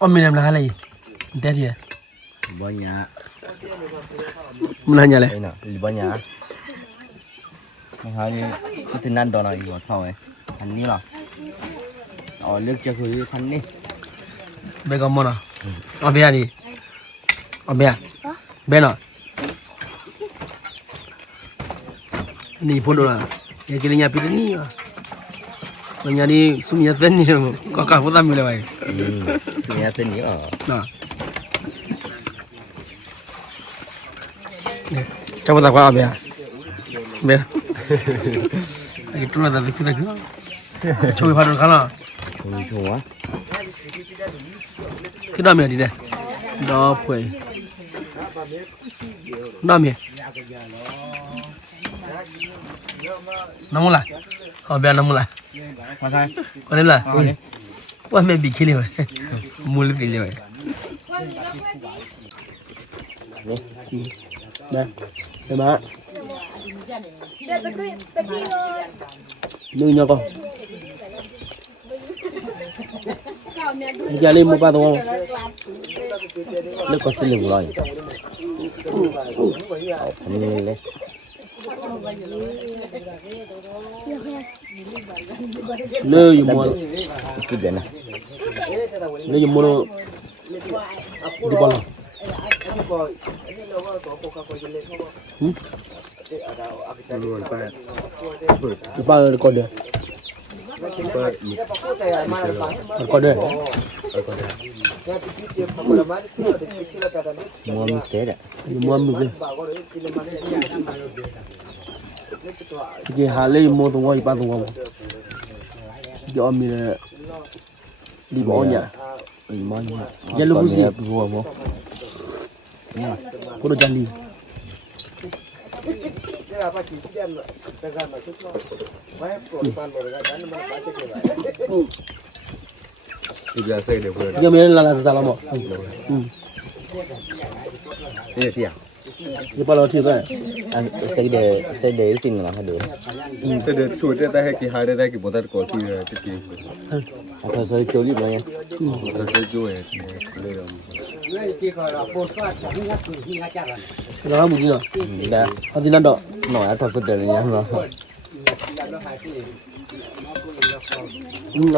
อ๋อมีน้ำลายอะไรเด็ดยัง banyak มันอะไรเลย enak lebih banyak makanya kita nanti nak ikut tahu kan ni lah oh lihat je kan ni เบกมอนะอ๋อเบียร์ดิอ๋อเบียร์เบียร์เนาะนี่พูดดูนะya kita nyapi ni nyari sumia ni kakak pun tak boleh baik ternyata ni oh nah coba tak apa ya be itu lah tadi kita coba padon kana cuma kita ambil di deh dah apa nama namun lah oh biar namun lah macam kau ni lah wah me bikin ni mulut ni le dah dah Nương nhau con. Giờ lên một ba thôi. Nó có cái lửng rồi. Này lên. Lơ dùng mua. Cái biển này. Lơ dùng mua đi bao lâu? Ba con được. Con được. Mua một té đấy. Mua một cái. Cái hà lê mua tông quay ba tông quay. Cho mình đi bỏ nhà. Giờ lúc gì? Có được chân đi. Giờ mình là salam mo. Ini dia. Dia kalau ঠিক আছে. Saya dari sini lah ada. Saya dari sudah dah hai ki hari dah ki bodar ko ki tiki. Apa saya curi banyak. Saya jual le ram. Dah mungkin lah. Dah. Hadi nado. No, apa betul ni ya.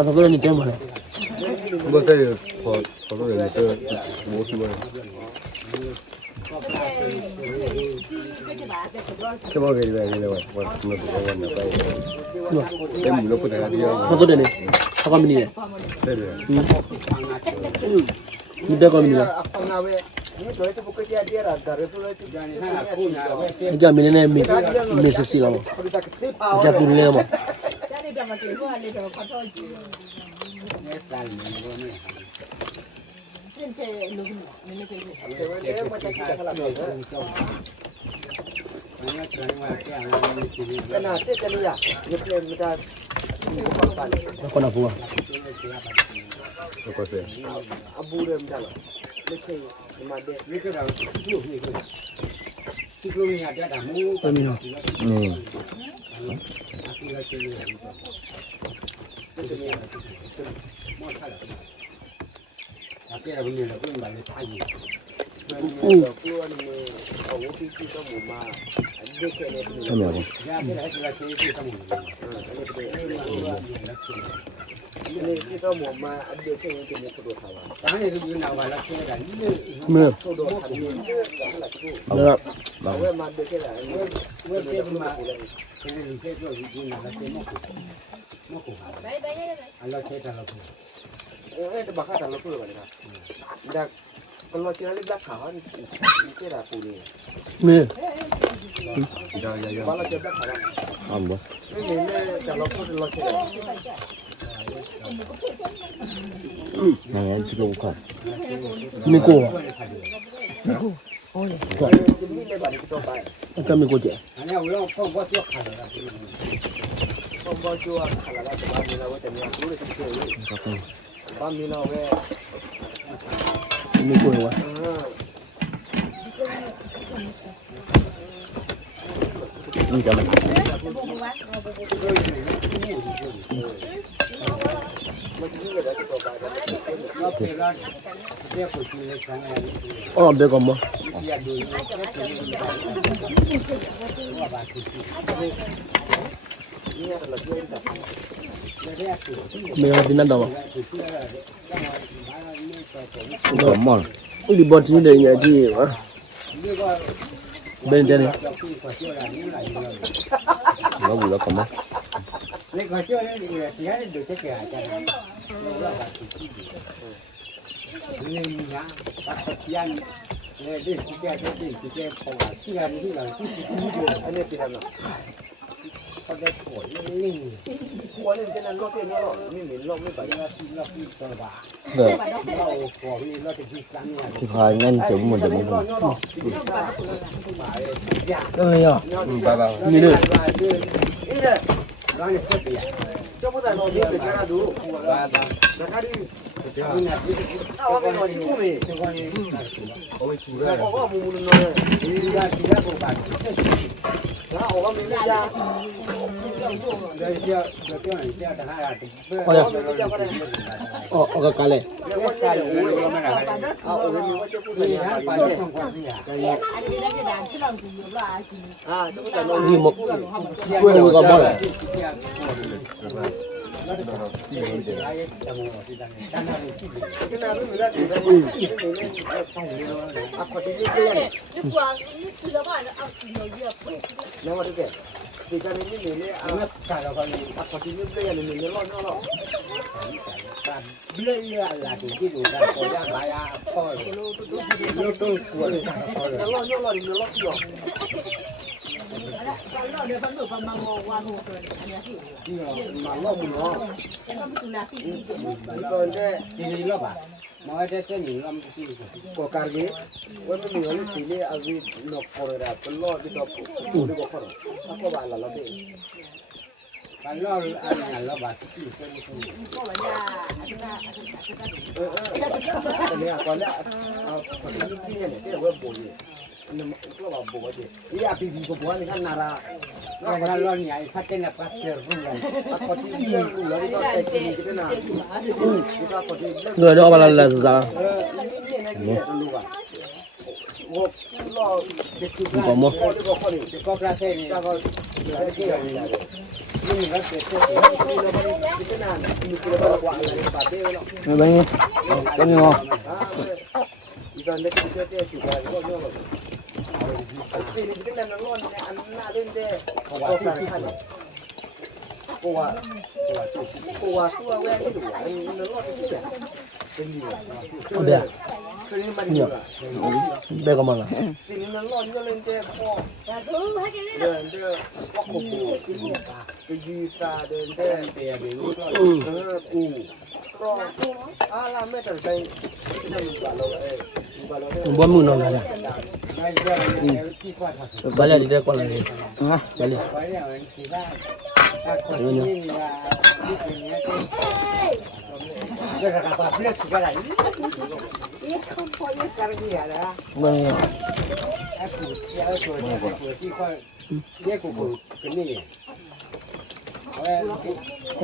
Atau kalau ni tem mana? Buat saya kalau ni saya mau cuba. Coba gini lagi lewat. Buat mana apa? Tem belum pernah dia. Foto deh ni. Apa mini ni? Saya. Muda kau mini lah. Jika mini ni mini sesi lah. Jatuh ni lah. Kau nak buat? Apa saya? Abu rem dah. Lekei made. Lekei dah. Cikgu ni ada dah mu. Mini. Ni. Tapi ada benda dah pun banyak tanya. Keluar ni awak fikir kamu mah. Ada kena. Kami apa? Ya, ada lagi kamu. Ini kita mau mah ada kena kena kedua kawan. Tangan itu guna wala kena dah. Mini. Kedua kawan. Dah. Awak mah ada kena. Awak dia mah. Kena lupa tu guna dah kena moko. Allah kita lalu. Itu bakal dah lalu balik. Dah kalau kita ni belak kawan itu dah puni. Mini. Ya. Kalau kita belak kawan. Apa? Ini dah lalu lalu kita. Nah, yang juga bukan. Miko. Oh, ini lebar kita baik. Macam miko je. Hanya orang pun buat jual kalah. Pun buat jual kalah lah. Sebab ni lah, kita ni aku ni kita. Bam ni lah, we. Miko ni wah. จะมัน อ๋อเบกอมบ่ ไม่เอาดินนั่นดอก ตัวมอน อีบอลที่เนี่ยที่วะเป็นเจนี่ แล้วบุแล้วก็มั้ง เลยก็เชื่อเลยที่ให้ดูเช็คกันนี่นะปัจจัยเนี่ยดิที่แกที่แกพอที่งานที่เราที่อันนี้เป็นอะไรเขาได้ผลนี่หัวนี่จะนั่นรถเต้นรถไม่เหม็นรถไม่ไปแล้วที่เราที่ตัวบ้า เด้อ เราขอนี่เราจะที่ครั้งนี้ ที่พายงั้นจะมันจะมัน ก็เลยอ่ะ ไปไป นี่เลย นี่เลยร้านนี้ก็ดีเจ้าพ่อแต่เราเรียกเป็นการดูบ้าแต่ถ้าดีเอาว่าเป็นคนที่คู่มีเป็นคนที่โอ้ยชูได้เพราะว่ามูลน้อยดีได้ดีได้ผมไปแล้วเอาว่ามีไม่ยากเดี๋ยวเดี๋ยวไหนเดี๋ยวแต่ถ้าอ๋อก็กาเลย เรียกว่าใจโอ้ยไม่ได้เอาโอ้ยมีว่าจะพูดอะไรไปเนี่ยที่หมกกล้วยก็บ่เลยแล้วว่าที่เกิดที่การนี้นี่เนี่ยอ่ะการเราคนนี้อ่ะคนที่นี่เปลี่ยนนี่เนี่ยร้อนร้อนการเบี้ยละที่ดูการโคย่าหายาพ่อเราต้องควรร้อนร้อนร้อนร้อนเยอะที่มาล่อมือเนาะตอนนี้ที่นี่ล่อบ่ามาได้เส้นหนึ่งลำที่ก็การนี้ว่าไม่มีอะไรที่นี่อาวินกคนละเป็นล่อที่เราพูดดีกว่าคนถ้าก็ว่าเราเป็นการล่ออันเราบ่าที่เป็นตอนนี้ก่อนแล้วคนที่นี่เนี่ยที่เราบ่นเนี่ยมันก็ว่าบ่นเนี่ยนี่อาปีก็บ่นนี่กันนาราเราเราเนี่ยถ้าเป็นแบบเจอรุ่งเลยคนที่นี่เราที่เราแต่ที่นี่ก็น่าที่เราคนที่ เลยเอามาละซะ ก็มก็กระเซ็นก็ก็เกี่ยวนี่แหละนี่ก็เป็นที่ที่นั่นมีกิโลกว่าอะไรบาทเดียวเนาะ เป็นไงเป็นไง อีตอนเด็กที่เที่ยวอยู่กันก็เยอะเลยที่นี่ที่นั่นร้อนเนี่ยอันน่าเล่นเด้ก็ว่าที่ท่านก็ว่าตัวแหวนที่ดูอันนั้นร้อนที่สุดเป็นดี เดี๋ยว คือนี่มันอยู่ เบกอมละ สิ่งนั้นร้อนก็เล่นเด้พอเดินเด้อว่าโคโค่ไปยืดตาเดินเด้เปียเบลูก็กูรออะไรไม่ตัดใจนั่นก็เราบ่มือนอนละบาเลยดิกว่าละฮะบาเลยว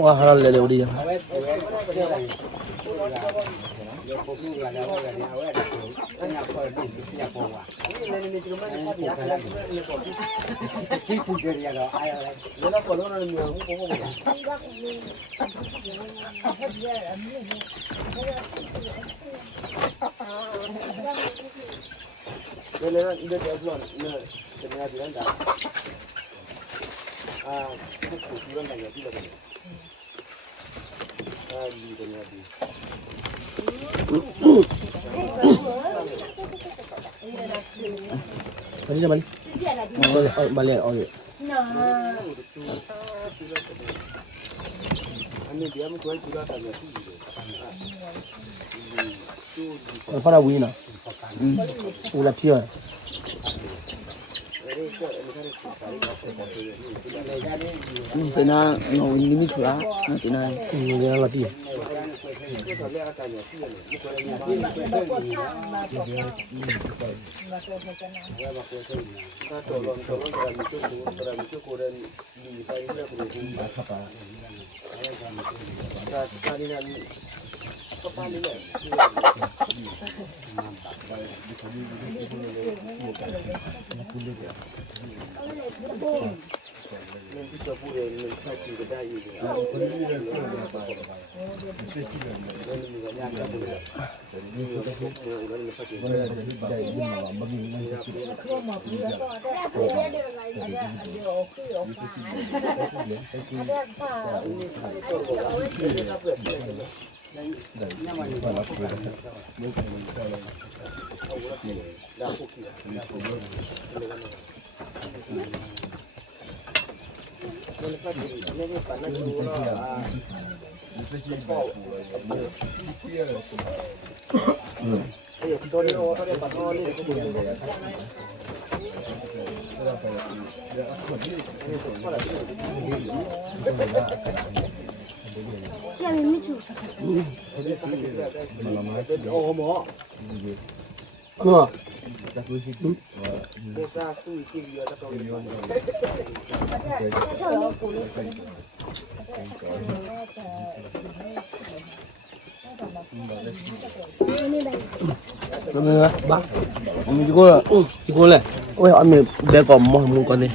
่าหาเลยเลยดิเลยเดี๋ยวส่วนเนี่ยเป็นงานที่นั่นได้ผู้ถูกที่นั่นได้ที่เราเป็นดีเป็นงานดีอันนี้มันบาเลยเอาอยู่อันนี้เดี๋ยวมันก็จะได้แต่เนี่ยที่ พระราวีนะอุลาเทีย这那我你没出来，那这那你那拉蒂 Nó bác. Ông chỉ có là ôi anh mình bé còn mò muốn con đi.